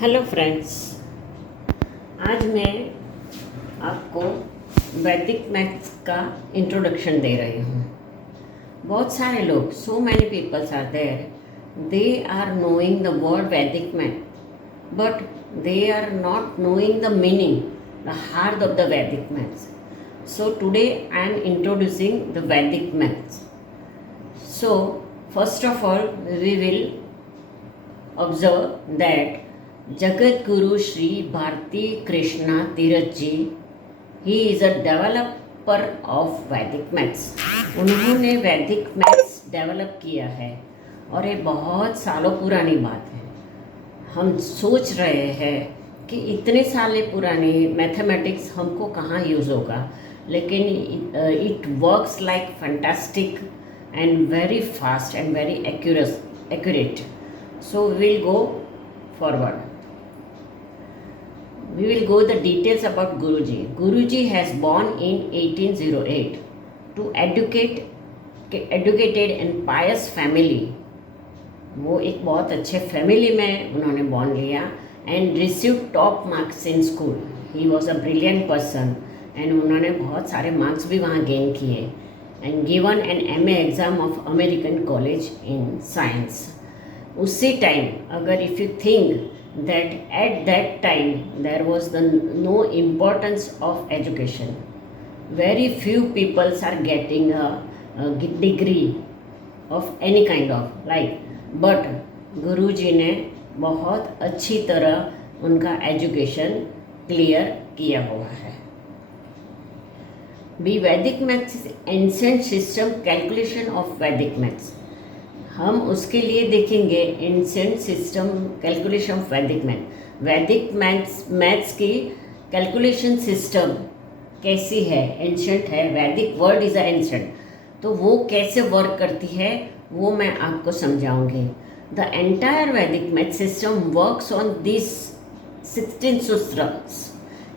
Hello friends. आज मैं आपको वैदिक मैथ्स का इंट्रोडक्शन दे रही हूँ। बहुत सारे लोग, so many peoples are there, they are knowing the word Vedic math, but they are not knowing the meaning, the heart of the Vedic maths. So today I am introducing the Vedic maths. So first of all we will observe that Jagat Guru Sri Bharti Krishna Tirth ji, he is a developer of Vedic maths. उन्होंने वैदिक maths develop किया है और ये बहुत सालों पुरानी बात है. हम सोच रहे हैं कि इतने साल पुरानी मैथमेटिक्स हमको कहाँ यूज़ होगा, लेकिन it works like fantastic and very fast and very accurate. So we will go forward. We will go the details about Guruji. Guruji has born in 1808 to educated and pious family. वो एक बहुत अच्छे family में उन्होंने born लिया and receive top marks in school. He was a brilliant person and उन्होंने बहुत सारे मार्क्स भी वहाँ गेन किए and given an MA exam of American college in science. उसी टाइम, अगर if you think that at that time there was no importance of education, very few people are getting a degree of any kind of like, but गुरुजी ने बहुत अच्छी तरह उनका education clear किया हुआ है. बी वैदिक maths ancient system calculation of वैदिक मैथ्स. हम उसके लिए देखेंगे एंशिएंट सिस्टम कैलकुलेशन ऑफ वैदिक मैथ. वैदिक मैथ्स की कैलकुलेशन सिस्टम कैसी है, एंशिएंट है. वैदिक वर्ड इज़ अ एंशिएंट, तो वो कैसे वर्क करती है वो मैं आपको समझाऊंगी. द एंटायर वैदिक math system works on this 16 sutras.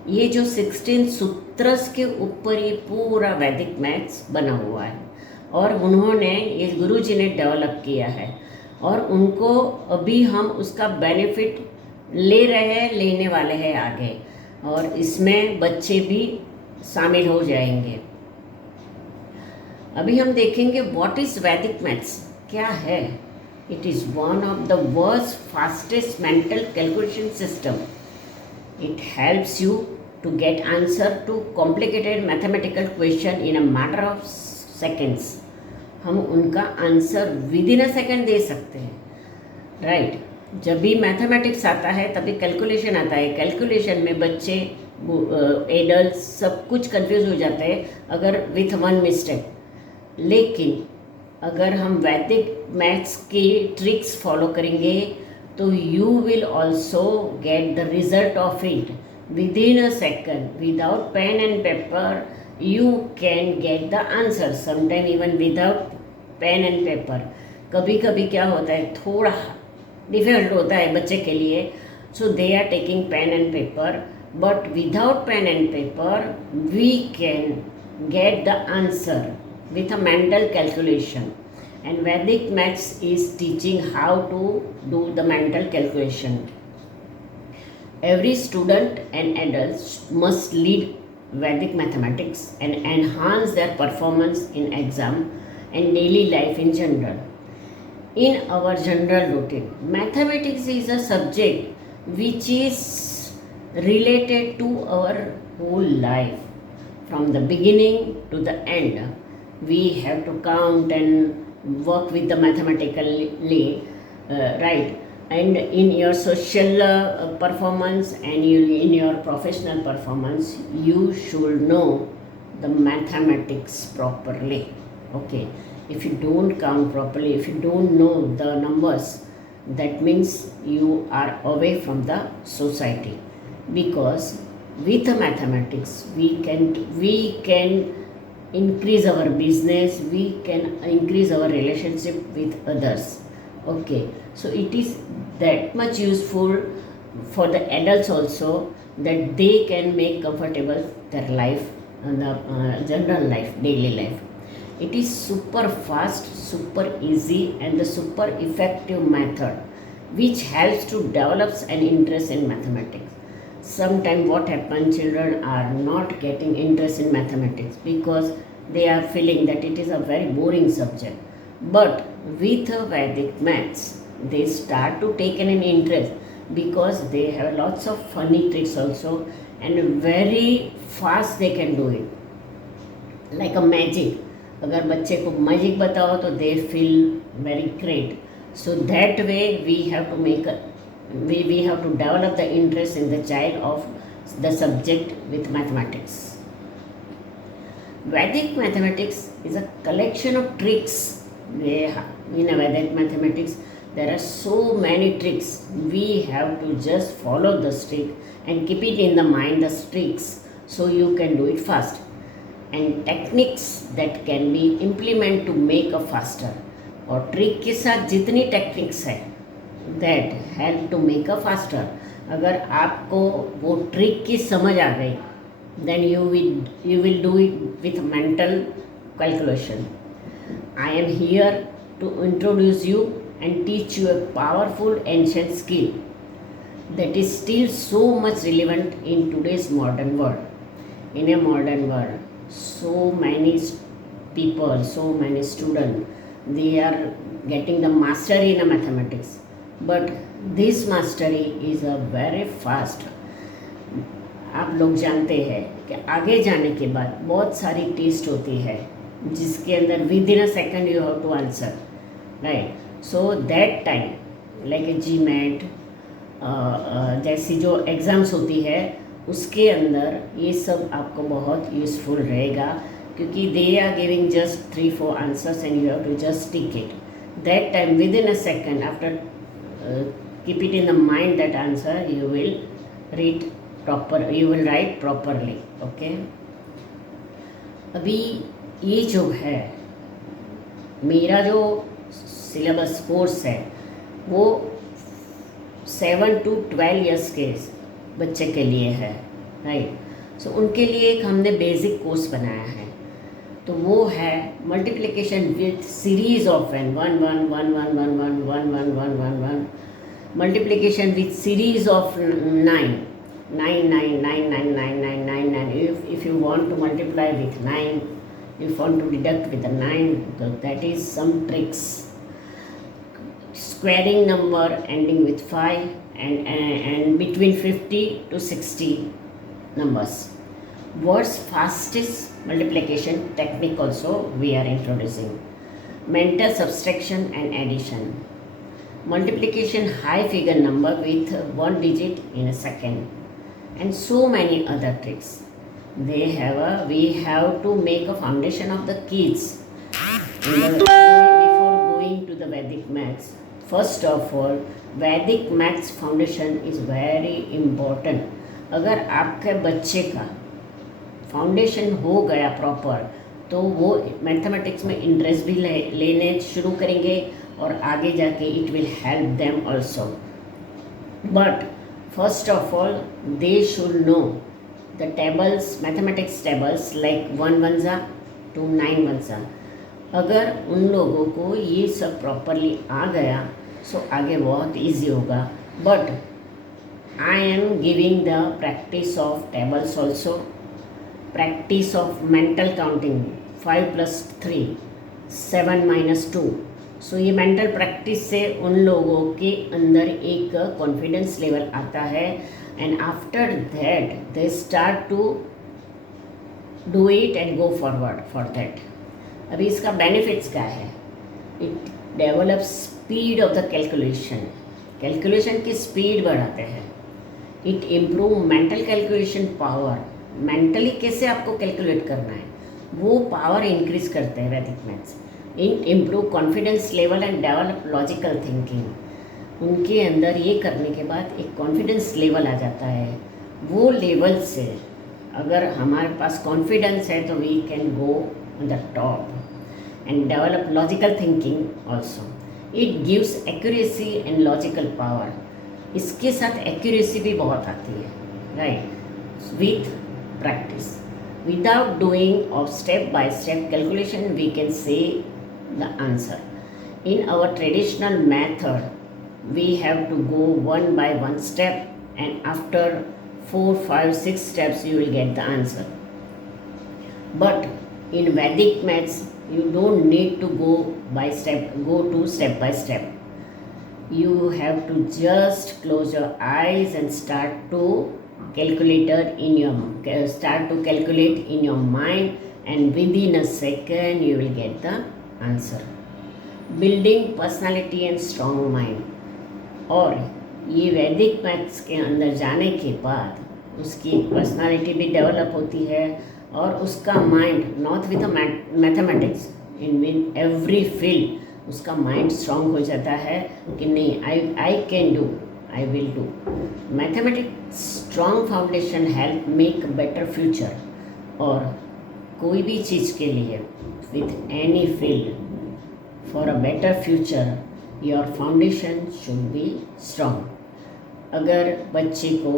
ये जो 16 सूत्रस के ऊपर ये पूरा वैदिक मैथ्स बना हुआ है और उन्होंने, ये गुरुजी ने डेवलप किया है और उनको अभी हम उसका बेनिफिट ले रहे हैं, लेने वाले हैं आगे, और इसमें बच्चे भी शामिल हो जाएंगे. अभी हम देखेंगे व्हाट इज़ वैदिक मैथ्स, क्या है. It is one of the world's fastest mental calculation system. It helps you to get answer to complicated mathematical question in a matter of seconds. हम उनका answer within a second दे सकते हैं, right. जब भी mathematics आता है तभी कैलकुलेशन आता है. कैलकुलेशन में बच्चे, एडल्ट सब कुछ कंफ्यूज हो जाते हैं अगर विथ वन मिस्टेक. लेकिन अगर हम वैदिक मैथ्स की ट्रिक्स फॉलो करेंगे तो you will also get the result of it within a second. Without pen and paper you can get the answer, sometime even without pen and paper. कभी कभी क्या होता है, थोड़ा डिफ़िकल्ट होता है बच्चे के लिए, so they are taking pen and paper, but without pen and paper we can get the answer with a mental calculation. And Vedic maths is teaching how to do the mental calculation. Every student and adults must lead Vedic mathematics and enhance their performance in exam and daily life in general. In our general routine, mathematics is a subject which is related to our whole life. From the beginning to the end, we have to count and work with the mathematically, right? And in your social performance and in your professional performance, you should know the mathematics properly. Okay, if you don't count properly, if you don't know the numbers, that means you are away from the society. Because with mathematics we can increase our business, we can increase our relationship with others. Okay, so it is that much useful for the adults also, that they can make comfortable their life and the general life, daily life. It is super fast, super easy and the super effective method which helps to develop an interest in mathematics. Sometimes what happens, children are not getting interest in mathematics because they are feeling that it is a very boring subject. But with Vedic maths, they start to take an interest because they have lots of funny tricks also, and very fast they can do it like a magic. अगर बच्चे को magic बताओ तो they feel very great. So that way we have to make a, we have to develop the interest in the child of the subject with mathematics. Vedic mathematics is a collection of tricks. In a Vedic mathematics there are so many tricks. We have to just follow the trick and keep it in the mind the tricks so you can do it fast. And techniques that can be implemented to make a faster. और trick के साथ जितनी techniques है that help to make a faster. अगर आपको वो trick की समझ आ गई then you will do it with mental calculation. I am here to introduce you and teach you a powerful ancient skill that is still so much relevant in today's modern world. In a modern world, so many people, so many students, they are getting the mastery in a mathematics, but this mastery is a very fast. आप लोग जानते हैं कि आगे जाने के बाद बहुत सारी टेस्ट होती है जिसके अंदर within a second you have to answer, right. So that time like a GMAT जैसी जो एग्ज़ाम्स होती है उसके अंदर ये सब आपको बहुत यूज़फुल रहेगा क्योंकि they are giving just 3-4 answers and you have to just tick it. That time within a second after keep it in the mind that answer you will read proper, you will write properly. Okay, अभी ये जो है मेरा जो syllabus course है वो 7 to 12 years के बच्चे के लिए है, राइट. सो उनके लिए एक हमने बेसिक कोर्स बनाया है. तो वो है multiplication with series of n 1 1 1 1 1 1 1 1 1 1 1, multiplication with series of 9 9 9 9 9 9 9 9 9. If you want to multiply with 9, if you want to deduct with a 9, that is some tricks. Squaring number ending with 5 and between 50 to 60 numbers. World's fastest multiplication technique also we are introducing. Mental subtraction and addition. Multiplication high figure number with 1 digit in a second. And so many other tricks. We have to make a foundation of the kids before going to the Vedic maths. First of all, Vedic maths foundation is very important. अगर आपके बच्चे का foundation हो गया proper तो वो mathematics में interest भी लेने शुरू करेंगे और आगे जाके it will help them also. But first of all they should know the tables, mathematics tables like 1 1 to 9 1. अगर उन लोगों को ये सब प्रॉपरली आ गया सो आगे बहुत इजी होगा. But I am giving the practice of tables also, practice of mental counting 5 plus 3, 7 minus 2. So ये mental practice से उन लोगों के अंदर एक confidence level आता है and after that they start to do it and go forward for that. अभी इसका benefits क्या है? It develops speed of the calculation. Calculation की speed बढ़ाते हैं. It improve mental calculation power. Mentally कैसे आपको कैलकुलेट करना है वो पावर इंक्रीज करते हैं वैदिक maths. In improve confidence level and develop logical thinking. उनके अंदर ये करने के बाद एक कॉन्फिडेंस लेवल आ जाता है. वो लेवल से अगर हमारे पास कॉन्फिडेंस है तो we can go on the top and develop logical thinking also. It gives accuracy and logical power. इसके साथ एक्यूरेसी भी बहुत आती है, right, with practice. Without doing of step by step calculation we can say the answer. In our traditional method we have to go one by one step, and after 4, 5, 6 steps you will get the answer. But in Vedic maths, you don't need to go step by step. You have to just close your eyes and start to calculate in your mind, and within a second you will get the answer. Building personality and strong mind. और ये वैदिक maths के अंदर जाने के बाद उसकी personality भी डेवलप होती है, और उसका mind not with mathematics, in with every field उसका माइंड स्ट्रांग हो जाता है कि नहीं, I can do, I will do. Mathematics strong foundation help make better future. और कोई भी चीज़ के लिए with any field, for a better future your foundation should be strong. अगर बच्चे को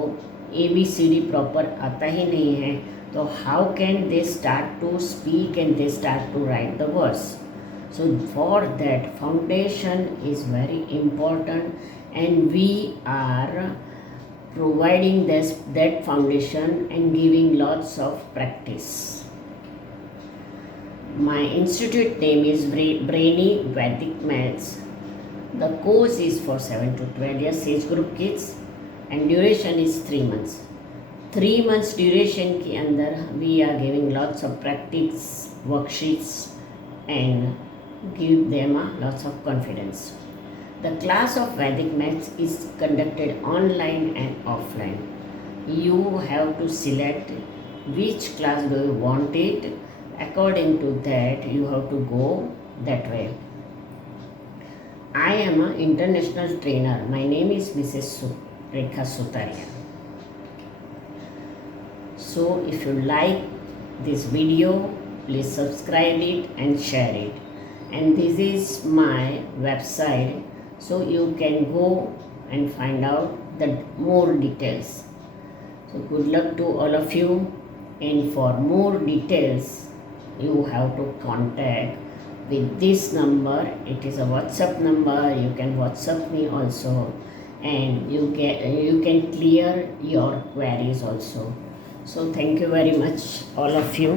ABCD प्रॉपर आता ही नहीं है तो how can they start to speak and they start to write the words. So for that, foundation is very important, and we are providing that foundation and giving lots of practice. My institute name is Brainy Vedic Maths. The course is for 7 to 12 years age group kids, and duration is 3 months. 3 months duration के अंदर we are giving lots of practice worksheets and give them lots of confidence. The class of Vedic Maths is conducted online and offline. You have to select which class do you want it. According to that, you have to go that way. I am an international trainer. My name is Mrs. Rekha Sutaria. So if you like this video, please subscribe it and share it. And this is my website, so you can go and find out the more details. So good luck to all of you, and for more details you have to contact with this number. It is a WhatsApp number. You can WhatsApp me also, and you can clear your queries also. So thank you very much, all of you.